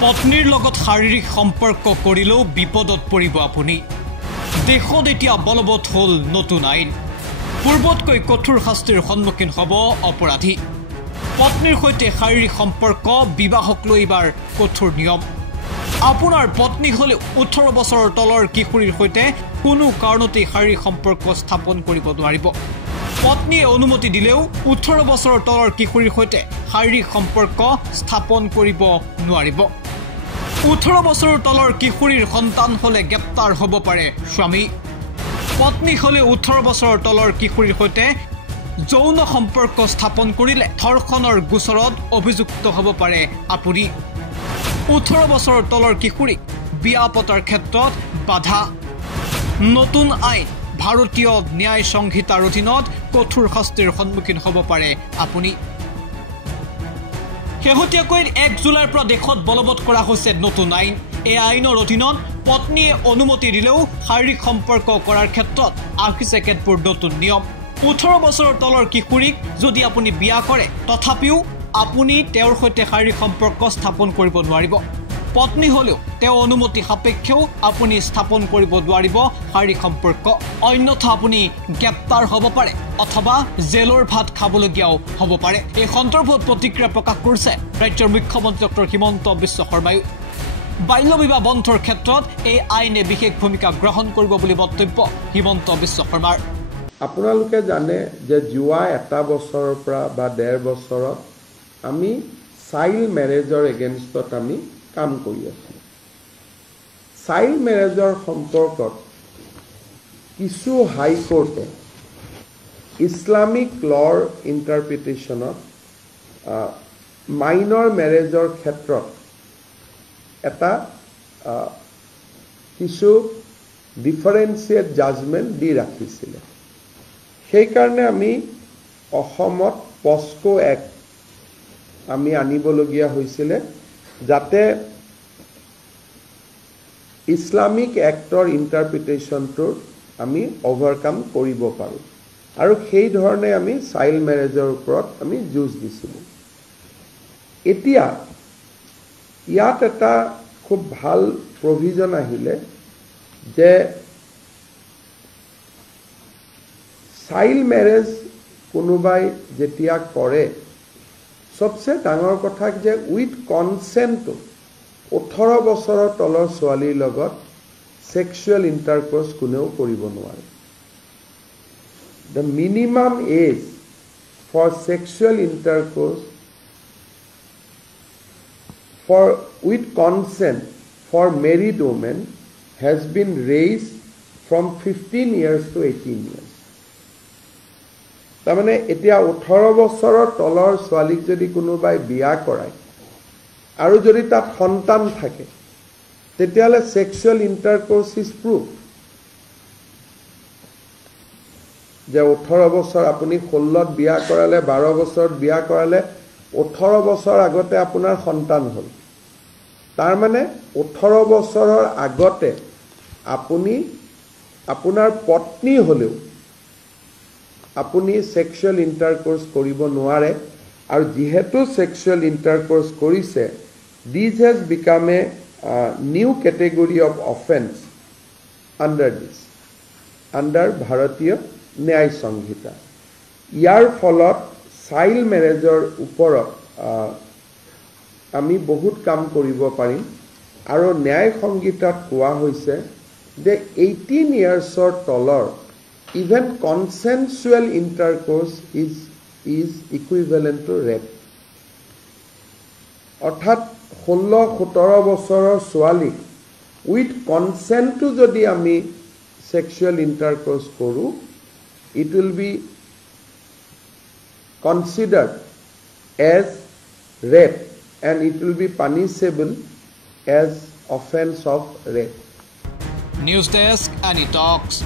পত্নীৰ লগত শাৰীৰিক সম্পৰ্ক কৰিলেও বিপদত পৰিব আপুনি দেশত এতিয়া বলবৎ হ'ল নতুন আইন পূৰ্বতকৈ কঠোৰ শাস্তিৰ সন্মুখীন হ'ব অপৰাধী পত্নীৰ সৈতে শাৰীৰিক সম্পৰ্ক বিবাহক লৈ এবাৰ কঠোৰ নিয়ম আপোনাৰ পত্নী হ'লেও 18 বছৰৰ তলৰ কিশোৰীৰ সৈতে কোনো কাৰণতে শাৰীৰিক সম্পৰ্ক স্থাপন কৰিব নোৱাৰিব পত্নীয়ে অনুমতি দিলেও 18 বছৰৰ তলৰ কিশোৰীৰ সৈতে শাৰীৰিক সম্পৰ্ক স্থাপন কৰিব নোৱাৰিব 18 বছৰৰ তলৰ কিশোৰীৰ সন্তান হলে গ্ৰেপ্তাৰ হ'ব পাৰে স্বামী পত্নী হলে 18 বছৰৰ তলৰ কিশোৰীৰ সৈতে যৌন সম্পৰ্ক স্থাপন কৰিলে ধৰ্ষণৰ গোচৰত অভিযুক্ত হ'ব পাৰে আপুনি 18 বছৰৰ তলৰ কিশোৰীক বিয়া পতাৰ ক্ষেত্ৰত বাধা নতুন আইন ভাৰতীয় ন্যায় সংহিতাৰ অধীনত কঠোৰ শাস্তিৰ সন্মুখীন হ'ব পাৰে আপুনি শেহতীয়াকৈ 1 জুলাইৰ পৰা দেশত বলবৎ কৰা হৈছে নতুন আইন এই আইনৰ অধীনত পত্নীয়ে অনুমতি দিলেও শাৰীৰিক সম্পৰ্ক কৰাৰ ক্ষেত্ৰত আহিছে কেতবোৰ নতুন নিয়ম 18 বছৰৰ তলৰ কিশোৰীক যদি আপুনি বিয়া কৰে তথাপিও আপুনি তেওঁৰ সৈতে শাৰীৰিক সম্পৰ্ক স্থাপন কৰিব নোৱাৰিব পত্নী হলেও তেওঁ অনুমতি সাপেক্ষেও আপুনি স্থাপন কৰিব নোৱাৰিব শাৰীৰিক সম্পৰ্ক অন্যথা আপুনি গ্ৰেপ্তাৰ হ'ব পাৰে অথবা জেলৰ ভাত খাবলগীয়াও হ'ব পাৰে এই সন্দৰ্ভত প্ৰতিক্ৰিয়া প্ৰকাশ কৰিছে ৰাজ্যৰ মুখ্যমন্ত্ৰী ডক্টৰ হিমন্ত বিশ্ব শৰ্মাই বাল্য বিবাহ বন্ধৰ ক্ষেত্ৰত এই আইনে বিশেষ ভূমিকা গ্ৰহণ কৰিব বুলি মন্তব্য হিমন্ত বিশ্ব শৰ্মাৰ আপোনালোকে জানে যে যোৱা 1 বছৰৰ পৰা বা 1.5 বছৰত আমি চাইল্ড মেৰেজৰ এগেইনষ্টত আমি কাম কৰি আছো চাইল্ড মেৰেজৰ সম্পৰ্কত কিছু হাইকোৰ্টে ইছলামিক লৰ ইণ্টাৰপ্ৰিটেশ্যনত মাইনৰ মেৰেজৰ ক্ষেত্ৰত এটা কিছু ডিফাৰেন্সিয়েট জাজমেণ্ট দি ৰাখিছিলে সেইকাৰণে আমি অসমত পস্কো এক্ট আমি আনিবলগীয়া হৈছিলে যাতে ইছলামিক এক্টৰ ইণ্টাৰপ্ৰিটেশ্যনটোৰ আমি অভাৰকাম কৰিব পাৰোঁ আৰু সেই ধৰণে আমি চাইল্ড মেৰেজৰ ওপৰত আমি যুঁজ দিছিলোঁ এতিয়া ইয়াত এটা খুব ভাল প্ৰভিজন আহিলে যে চাইল্ড মেৰেজ কোনোবাই যেতিয়া কৰে সবচে ডাঙৰ কথা যে উইথ কনসেন্ট 18 বছৰৰ তলৰ ছোৱালীৰ লগত সেক্সুৱেল ইন্টাৰকোৰ্স কোনেও কৰিব নোৱাৰে the minimum age for sexual intercourse for with consent for married women has been raised from 15 years to 18 years তাৰমানে এতিয়া 18 বছৰৰ তলৰ ছোৱালীক যদি কোনোবাই বিয়া কৰায় আৰু যদি তাত সন্তান থাকে তেতিয়ালে সেক্সুৱেল ইন্টাৰকোৰ্স ইজ প্ৰুফ যে 18 বছৰ আপুনি 16ত বিয়া কৰালে 12 বছৰত বিয়া কৰালে 18 বছৰ আগতে আপোনাৰ সন্তান হ'ল তাৰ মানে 18 বছৰৰ আগতে আপুনি আপোনাৰ পত্নী হলেও আপুনি সেক্সুৱেল ইন্টাৰকোৰ্স কৰিব নোৱাৰে আৰু যেহেতু সেক্সুৱেল ইন্টাৰকোৰ্স কৰিছে this has become a new category of offense under ভাৰতীয় ন্যায় সংহিতা ইয়াৰ ফলত চাইল্ড মেৰেজৰ ওপৰত আমি বহুত কাম কৰিব পাৰিম আৰু ন্যায় সংহিতাত কোৱা হৈছে যে 18 ইয়াৰ্ছৰ তলৰ even consensual intercourse is equivalent to rape অৰ্থাৎ 16-17 বছৰৰ ছোৱালী with consent to যদি আমি sexual intercourse কৰো it will be considered as rape and it will be punishable as offense of rape News Desk, Annie Talks.